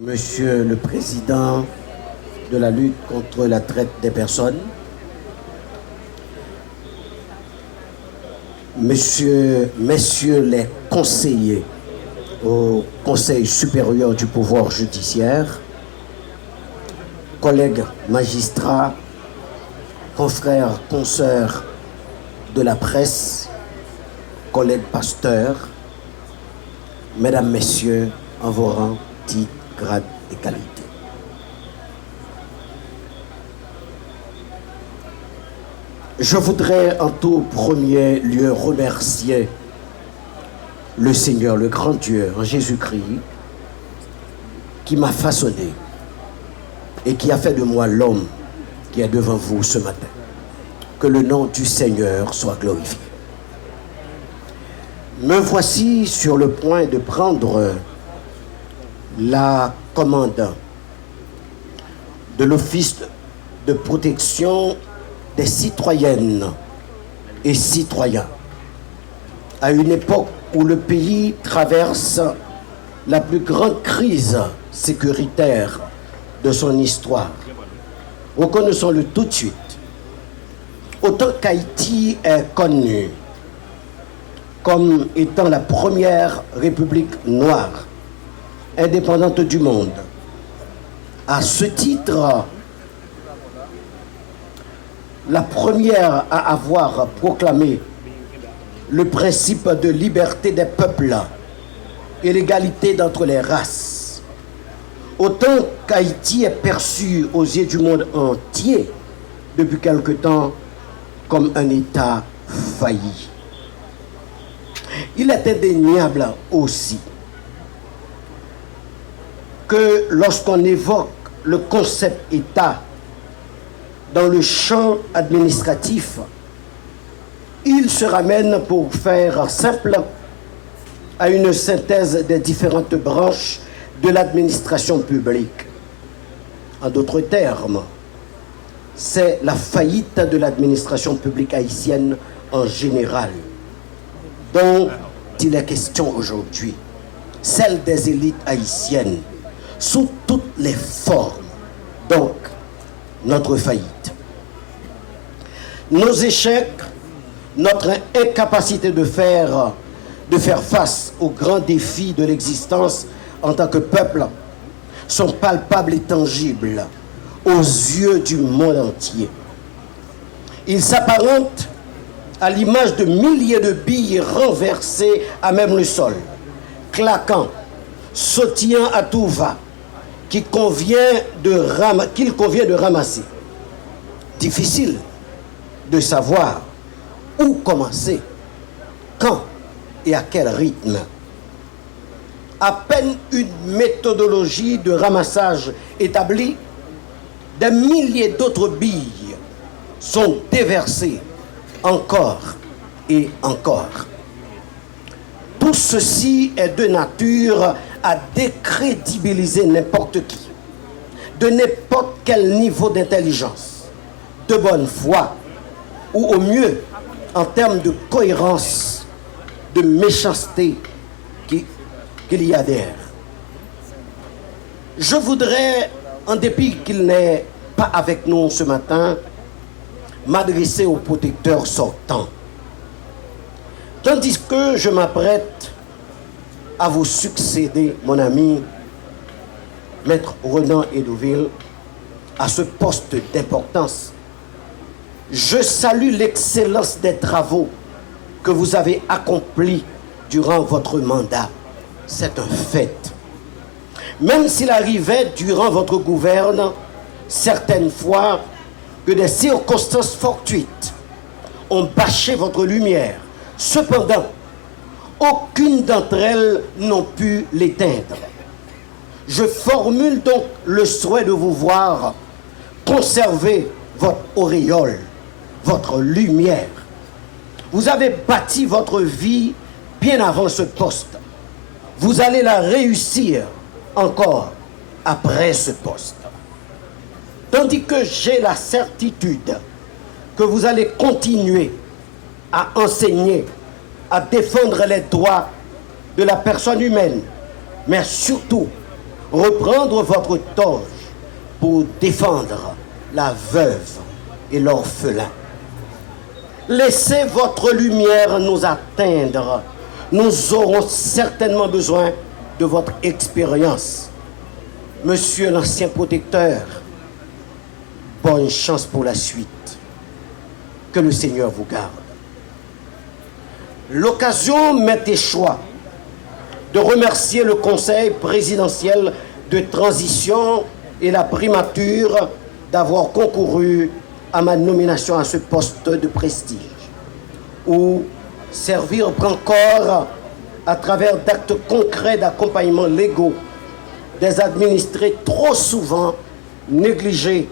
Monsieur le Président de la lutte contre la traite des personnes, messieurs les conseillers au Conseil supérieur du pouvoir judiciaire, collègues magistrats, confrères, consoeurs de la presse, collègues pasteurs, mesdames, messieurs, en vos rangs, titres, grades et qualités. Je voudrais en tout premier lieu remercier le Seigneur, le grand Dieu, en Jésus-Christ, qui m'a façonné et qui a fait de moi l'homme qui est devant vous ce matin. Que le nom du Seigneur soit glorifié. Me voici sur le point de prendre la commande de l'Office de protection des citoyennes et citoyens à une époque où le pays traverse la plus grande crise sécuritaire de son histoire. Reconnaissons-le tout de suite. Autant qu'Haïti est connu comme étant la première république noire indépendante du monde, à ce titre, la première à avoir proclamé le principe de liberté des peuples et l'égalité d'entre les races. Autant qu'Haïti est perçu aux yeux du monde entier depuis quelque temps comme un État failli. Il est indéniable aussi que lorsqu'on évoque le concept État dans le champ administratif, il se ramène, pour faire simple, à une synthèse des différentes branches de l'administration publique. En d'autres termes, c'est la faillite de l'administration publique haïtienne en général, dont il est question aujourd'hui, celle des élites haïtiennes, sous toutes les formes, donc notre faillite. Nos échecs, notre incapacité de faire face aux grands défis de l'existence en tant que peuple sont palpables et tangibles aux yeux du monde entier. Ils s'apparentent à l'image de milliers de billes renversées à même le sol, claquant, sautillant à tout va, qu'il convient de ramasser. Difficile de savoir où commencer, quand et à quel rythme. À peine une méthodologie de ramassage établie, des milliers d'autres billes sont déversées encore et encore. Tout ceci est de nature à décrédibiliser n'importe qui, de n'importe quel niveau d'intelligence, de bonne foi, ou au mieux, en termes de cohérence, de méchanceté qu'il y a derrière. Je voudrais, en dépit qu'il n'est pas avec nous ce matin, m'adresser au protecteur sortant. Tandis que je m'apprête à vous succéder, mon ami, Maître Renan Edouville, à ce poste d'importance, je salue l'excellence des travaux que vous avez accomplis durant votre mandat. C'est un fait. Même s'il arrivait durant votre gouverne, certaines fois, que des circonstances fortuites ont bâché votre lumière. Cependant, aucune d'entre elles n'ont pu l'éteindre. Je formule donc le souhait de vous voir conserver votre auréole, votre lumière. Vous avez bâti votre vie bien avant ce poste. Vous allez la réussir encore après ce poste. Tandis que j'ai la certitude que vous allez continuer à enseigner, à défendre les droits de la personne humaine, mais surtout reprendre votre toge pour défendre la veuve et l'orphelin. Laissez votre lumière nous atteindre. Nous aurons certainement besoin de votre expérience. Monsieur l'ancien protecteur, bonne chance pour la suite. Que le Seigneur vous garde. L'occasion m'est échoit de remercier le Conseil présidentiel de transition et la primature d'avoir concouru à ma nomination à ce poste de prestige, ou servir encore à travers d'actes concrets d'accompagnement légaux des administrés trop souvent négligés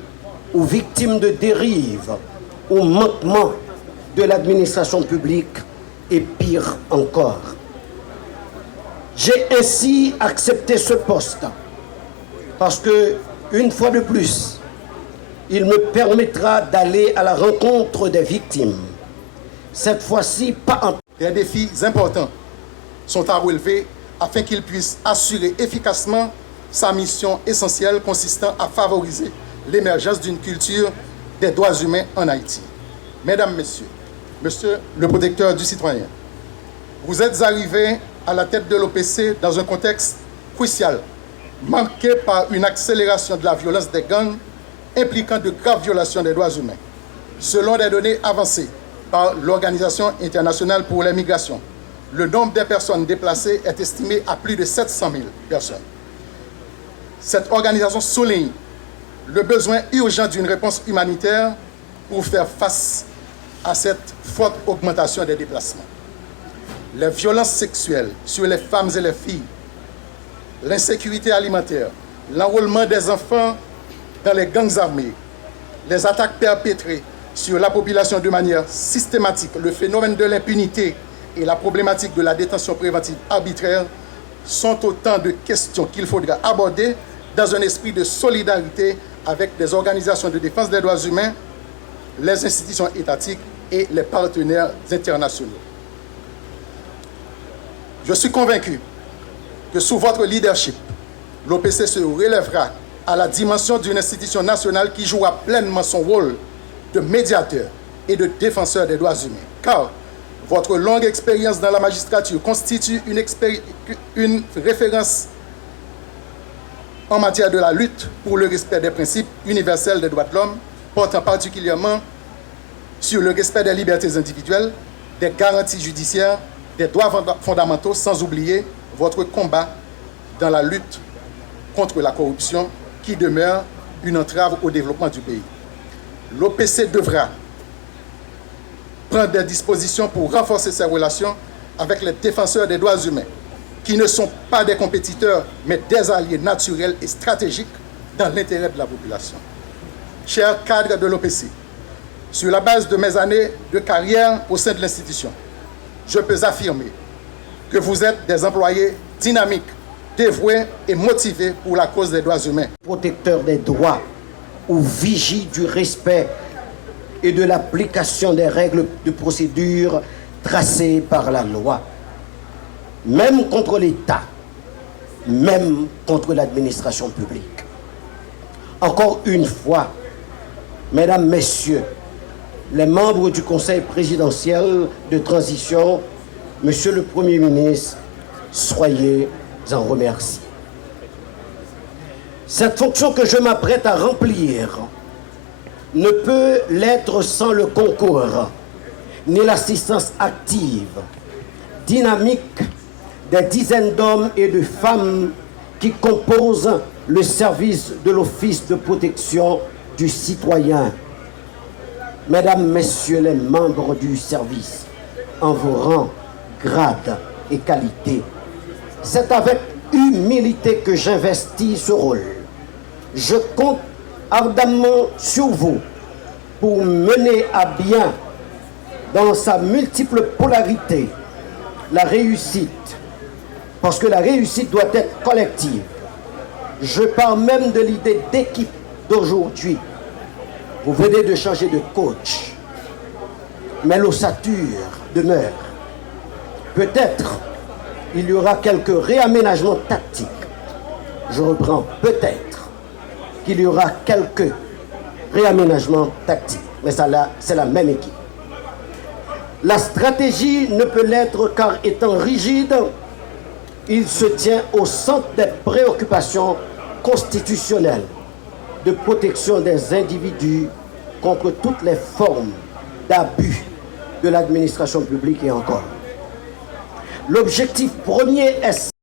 ou victimes de dérives ou manquements de l'administration publique et pire encore. J'ai ainsi accepté ce poste parce que, une fois de plus, il me permettra d'aller à la rencontre des victimes. Cette fois-ci, pas en... Des défis importants sont à relever afin qu'il puisse assurer efficacement sa mission essentielle consistant à favoriser l'émergence d'une culture des droits humains en Haïti. Mesdames, Messieurs, Monsieur le protecteur du citoyen, vous êtes arrivés à la tête de l'OPC dans un contexte crucial, marqué par une accélération de la violence des gangs impliquant de graves violations des droits humains. Selon des données avancées par l'Organisation internationale pour les migrations, le nombre de personnes déplacées est estimé à plus de 700 000 personnes. Cette organisation souligne le besoin urgent d'une réponse humanitaire pour faire face à cette forte augmentation des déplacements. Les violences sexuelles sur les femmes et les filles, l'insécurité alimentaire, l'enrôlement des enfants dans les gangs armés, les attaques perpétrées sur la population de manière systématique, le phénomène de l'impunité et la problématique de la détention préventive arbitraire sont autant de questions qu'il faudra aborder dans un esprit de solidarité avec des organisations de défense des droits humains, les institutions étatiques et les partenaires internationaux. Je suis convaincu que sous votre leadership, l'OPC se relèvera à la dimension d'une institution nationale qui jouera pleinement son rôle de médiateur et de défenseur des droits humains. Car votre longue expérience dans la magistrature constitue une référence en matière de la lutte pour le respect des principes universels des droits de l'homme, portant particulièrement sur le respect des libertés individuelles, des garanties judiciaires, des droits fondamentaux, sans oublier votre combat dans la lutte contre la corruption qui demeure une entrave au développement du pays. L'OPC devra prendre des dispositions pour renforcer ses relations avec les défenseurs des droits humains, qui ne sont pas des compétiteurs, mais des alliés naturels et stratégiques dans l'intérêt de la population. Chers cadres de l'OPC, sur la base de mes années de carrière au sein de l'institution, je peux affirmer que vous êtes des employés dynamiques, dévoués et motivés pour la cause des droits humains. Protecteur des droits ou vigie du respect et de l'application des règles de procédure tracées par la loi, même contre l'État, même contre l'administration publique. Encore une fois, Mesdames, Messieurs, les membres du Conseil présidentiel de transition, Monsieur le Premier ministre, soyez en remerciés. Cette fonction que je m'apprête à remplir ne peut l'être sans le concours ni l'assistance active, dynamique des dizaines d'hommes et de femmes qui composent le service de l'Office de protection du citoyen. Mesdames, Messieurs les membres du service, en vos rangs, grades et qualités, c'est avec humilité que j'investis ce rôle. Je compte ardemment sur vous pour mener à bien, dans sa multiple polarité, la réussite, parce que la réussite doit être collective. Je parle même de l'idée d'équipe d'aujourd'hui. Vous venez de changer de coach, mais l'ossature demeure. Peut-être il y aura quelques réaménagements tactiques, Je reprends peut-être qu'il y aura quelques réaménagements tactiques, mais ça là, c'est la même équipe. La stratégie ne peut l'être car étant rigide, il se tient au centre des préoccupations constitutionnelles de protection des individus contre toutes les formes d'abus de l'administration publique et encore. L'objectif premier est